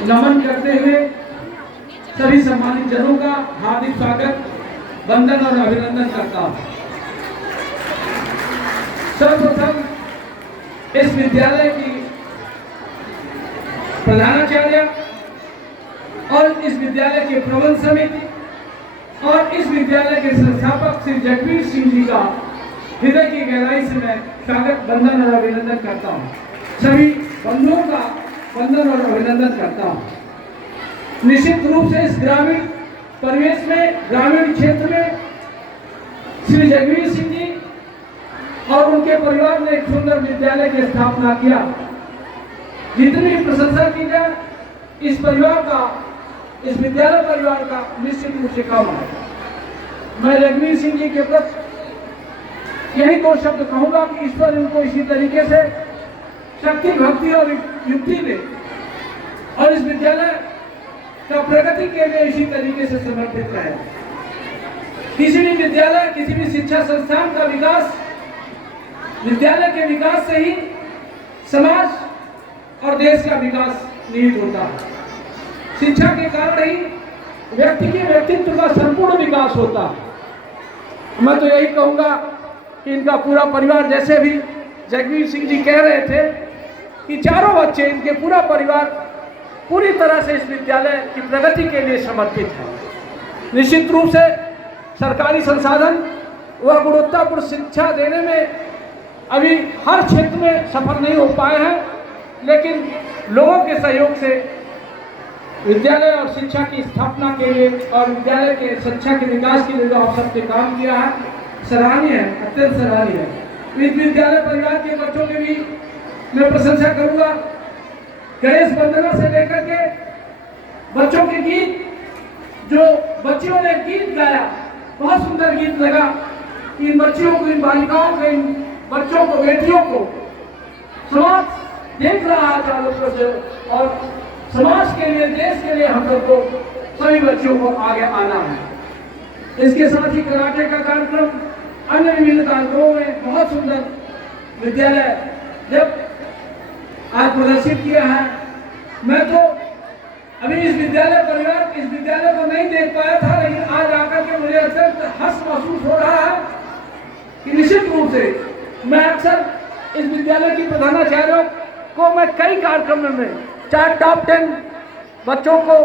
नमन करते हुए सभी सम्मानित जनों का हार्दिक स्वागत, वंदन और अभिनंदन करता हूं। सर्वप्रथम इस विद्यालय की प्रधानाचार्य और इस विद्यालय के प्रबंध समिति और इस विद्यालय के संस्थापक श्री जगवीर सिंह जी का हृदय की गहराई से मैं स्वागत, वंदन और अभिनंदन करता हूँ। सभी बंधुओं का वंदन और अभिनंदन करता हूँ। निश्चित रूप से इस ग्रामीण परिवेश में, ग्रामीण क्षेत्र में श्री जगवीर सिंह जी और उनके परिवार ने एक सुंदर विद्यालय की स्थापना किया। जितनी प्रशंसा की जाए इस परिवार का, इस विद्यालय परिवार का निश्चित रूप से कम है। मैं जगवीर सिंह जी के प्रति यही दो शब्द कहूंगा कि ईश्वर इनको इसी तरीके से शक्ति, भक्ति और युक्ति दे और इस विद्यालय का प्रगति के लिए इसी तरीके से समर्पित रहे। किसी भी विद्यालय, किसी भी शिक्षा संस्थान का विकास विद्यालय के विकास से ही समाज और देश का विकास निहित होता है। शिक्षा के कारण ही व्यक्ति के व्यक्तित्व का संपूर्ण विकास होता है। मैं तो यही कहूंगा कि इनका पूरा परिवार, जैसे भी जगवीर सिंह जी कह रहे थे कि चारों बच्चे, इनके पूरा परिवार पूरी तरह से इस विद्यालय की प्रगति के लिए समर्पित है। निश्चित रूप से सरकारी संसाधन व गुणवत्तापूर्ण शिक्षा देने में अभी हर क्षेत्र में सफल नहीं हो पाए हैं, लेकिन लोगों के सहयोग से विद्यालय और शिक्षा की स्थापना के लिए और विद्यालय के शिक्षा के विकास के लिए जो आप सबने काम किया है, सराहनीय है, अत्यंत सराहनीय है। इस विद्यालय परिवार के बच्चों की भी मैं प्रशंसा करूंगा। गणेश वंदना से लेकर के बच्चों के गीत, जो बच्चियों ने गीत गाया, बहुत सुंदर गीत लगा। इन बच्चियों को, इन बालिकाओं को, इन बच्चों को, बेटियों को समाज देख रहा है चारों तरफ से, और समाज के लिए, देश के लिए हम सबको, सभी बच्चों को आगे आना है। इसके साथ ही कराटे का कार्यक्रम, अन्य विभिन्न कार्यक्रमों में बहुत सुंदर विद्यालय जब आज प्रदर्शित किया है। मैं तो अभी इस विद्यालय परिवार, इस विद्यालय को नहीं देख पाया था, लेकिन आज आकर के मुझे अत्यंत हर्ष महसूस हो रहा है कि निश्चित रूप से मैं अक्सर इस विद्यालय की प्रधानाचार्यों को मैं कई कार्यक्रमों में, चाहे टॉप 10 बच्चों को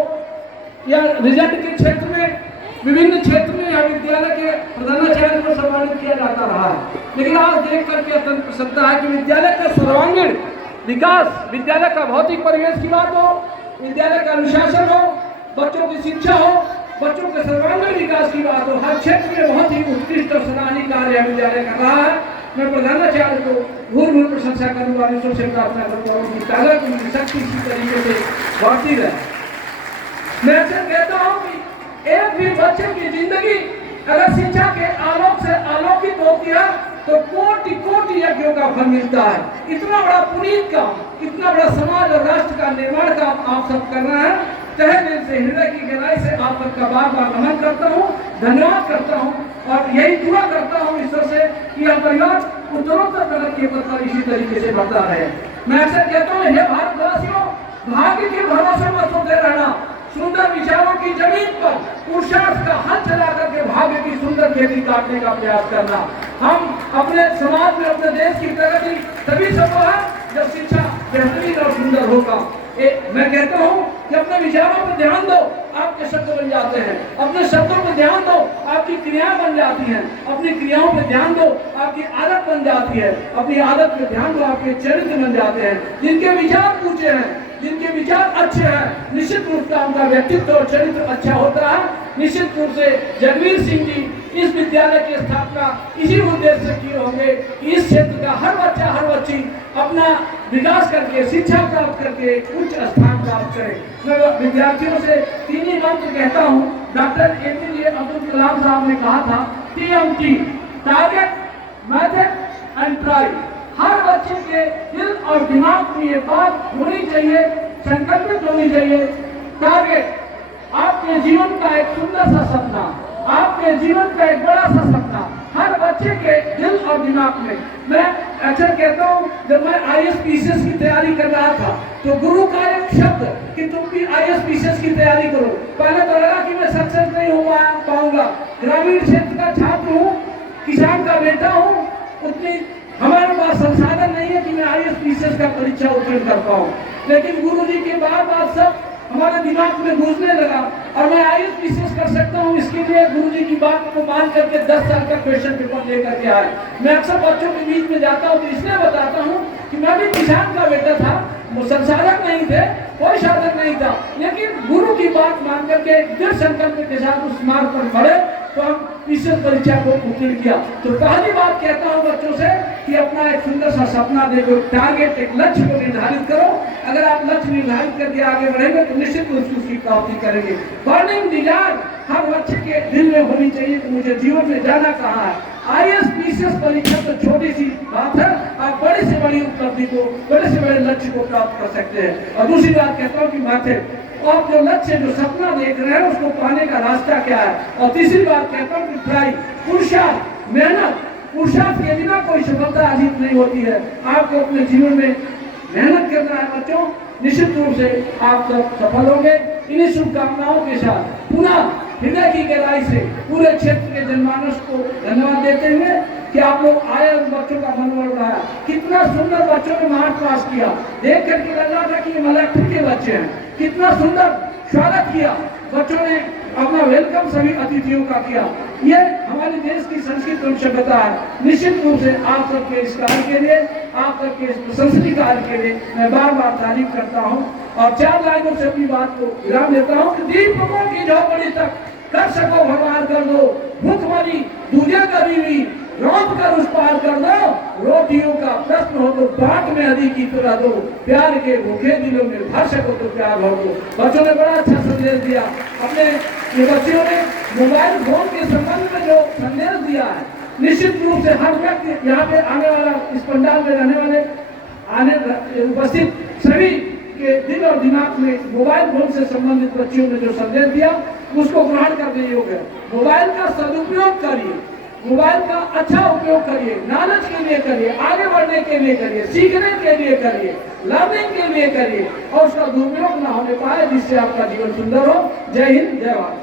या रिजल्ट के क्षेत्र में, विभिन्न क्षेत्र में यह विद्यालय के प्रधानाचार्य को सम्मानित किया जाता रहा है, लेकिन आज देख करके अत्यंत प्रसन्नता है कि विद्यालय का सर्वांगीण विकास, विद्यालय का भौतिक परिवेश की बात हो, विद्यालय का अनुशासन हो, बच्चों की शिक्षा हो, बच्चों के सर्वांगीण विकास की बात हो, हर क्षेत्र में बहुत ही उत्कृष्ट और सराहनीय कार्य विद्यालय कर रहा है। मैं प्रधानाचार्य को भूल प्रशंसा करूंगा, ईश्वर से प्रार्थना करूंगा उनकी ताकत, उनकी शक्ति इसी तरीके से बढ़ती रहे। मैं अक्सर कहता हूँ कि एक भी बच्चे की जिंदगी अगर शिक्षा के आलोक से आलोकित होती है तो कोटि कोटि यज्ञों का फल मिलता है। इतना बड़ा पुनीत काम, इतना बड़ा समाज और राष्ट्र का निर्माण काम आप सब कर रहे हैं। तहे दिल से, हृदय की गहराई से आप सबका बार बार नमन करता हूँ, धन्यवाद करता हूँ और यही दुआ करता हूँ ईश्वर से कि यह परिवार उत्तरोत्तर प्रगति पर इसी तरीके से बढ़ता रहे। मैं अक्सर कहता हूँ, हे भारतवासियों, भाग्य के भरोसे मत सोते रहना, सुंदर विचारों की जमीन पर पुरुषार्थ का हल चला करके भाग्य की सुंदर खेती काटने का प्रयास करना। हम अपने समाज में, अपने देश की प्रगति तभी संभव है जब शिक्षा बेहतरीन और सुंदर होगा। मैं कहता हूँ कि अपने विचारों पर ध्यान दो, आपके शब्द बन जाते हैं। अपने शब्दों पर ध्यान दो, आपकी क्रियाएं बन जाती हैं। अपनी क्रियाओं पर ध्यान दो, आपकी आदत बन जाती है। अपनी आदत पर ध्यान दो, आपके चरित्र बन जाते हैं। जिनके विचार ऊंचे हैं, जिनके विचार अच्छे हैं, निश्चित रूप से उनका व्यक्तित्व और चरित्र अच्छा होता है। निश्चित रूप से जगवीर सिंह जी इस विद्यालय की स्थापना इसी उद्देश्य से किए होंगे कि इस क्षेत्र का हर बच्चा, हर बच्ची अपना विकास करके, शिक्षा प्राप्त करके उच्च स्थान प्राप्त करे। मैं विद्यार्थियों से तीन ही मंत्र कहता हूँ। डॉक्टर APJ अब्दुल कलाम साहब ने कहा था, TMT, target, method and try. हर बच्चे के दिल और दिमाग में ये बात होनी चाहिए, संकल्पित होनी चाहिए। टारगेट, आपके जीवन का एक सुंदर सा सपना, आपके जीवन का एक बड़ा सा सपना हर बच्चे के दिल और दिमाग में। मैं अक्सर कहता हूँ, जब मैं IAS PCS की तैयारी कर रहा था तो गुरु का एक शब्द कि तुम भी IAS PCS की तैयारी करो। पहले तो लगा कि मैं सक्सेस नहीं हो पाऊंगा, ग्रामीण क्षेत्र का छात्र हूँ, किसान का बेटा हूँ, उतनी हमारे पास संसाधन नहीं है कि मैं IAS PCS का परीक्षा उत्तीर्ण कर पाऊँ। लेकिन गुरु जी के बात सब हमारे दिमाग में घुसने लगा और मैं IAS PCS कर सकता हूँ। इसके लिए गुरु जी की बात को मान करके 10 साल का क्वेश्चन पेपर लेकर के आया। मैं अक्सर बच्चों के बीच में जाता हूँ तो इसलिए बताता हूँ कि मैं भी किसान का बेटा था, वो संसाधन नहीं थे, कोई साधन नहीं था, लेकिन गुरु की बात मान करके दृढ़ संकल्प के साथ उस मार्ग पर बढ़े तो हम PCS परीक्षा को उत्तीर्ण किया। तो पहली बात कहता हूँ बच्चों से कि अपना एक सुंदर सा सपना देखो, टारगेट, एक लक्ष्य को निर्धारित करो। अगर आप लक्ष्य निर्धारित करके आगे बढ़ेंगे तो निश्चित रूप से उसकी प्राप्ति करेंगे। बर्निंग डिजायर हर बच्चे के दिल में होनी चाहिए कि मुझे जीवन में जाना कहाँ है। IAS PCS परीक्षा तो छोटी सी बात है, आप बड़ी से बड़ी उपलब्धि को, बड़े से बड़े लक्ष्य को प्राप्त कर सकते हैं। और दूसरी बात कहता हूँ कि माथे आप जो लक्ष्य, जो सपना देख रहे हैं उसको पाने का रास्ता क्या है। और तीसरी बात कहता हूँ कि ट्राई, पुरुषार्थ, मेहनत, पुरुषार्थ के बिना कोई सफलता अर्जित नहीं होती है। आपको अपने जीवन में मेहनत करना है बच्चों, निश्चित रूप से आप सब सफल होंगे। इन्हीं शुभकामनाओं के साथ पुनः हृदय की गहराई से पूरे क्षेत्र के जनमानस को धन्यवाद देते हुए कि आप लोग आए और बच्चों का मनोबल बढ़ाया। कितना सुंदर बच्चों ने मार्च पास किया, देख करके लग रहा था कि मलयालम के बच्चे हैं। कितना सुंदर स्वागत किया बच्चों ने, अपना वेलकम सभी अतिथियों का किया। ये हमारे देश की संस्कृति और सभ्यता है। निश्चित रूप से आप सबके इस कार्य के लिए, आप सबके इस प्रशंसनीय कार्य के लिए मैं बार बार तारीफ करता हूँ और 4 लाइनों से अपनी बात को विराम देता हूँ कि दीपकों की झोपड़ी तक कर सको भगवान कर दो, भूखमरी दूजे कभी भी रोक कर उस पार कर दो, रोटियों का प्रश्न हो तो बाट में अधिक की तरह दो, प्यार के भूखे दिलों में भर सको तो प्यार भर दो। बच्चों ने बड़ा अच्छा संदेश दिया। अपने ये बच्चों ने मोबाइल फोन के संबंध में जो संदेश दिया है, निश्चित रूप से हर व्यक्ति यहाँ पे आने वाला, इस पंडाल में रहने वाले, आने उपस्थित सभी के दिल और दिमाग में मोबाइल फोन से संबंधित बच्चियों ने जो संदेश दिया उसको ग्रहण करने योग्य है। मोबाइल का सदुपयोग करिए, मोबाइल का अच्छा उपयोग करिए, नॉलेज के लिए करिए, आगे बढ़ने के लिए करिए, सीखने के लिए करिए, लर्निंग के लिए करिए और उसका दुरुपयोग ना होने पाए, जिससे आपका जीवन सुंदर हो। जय हिंद, जय भारत।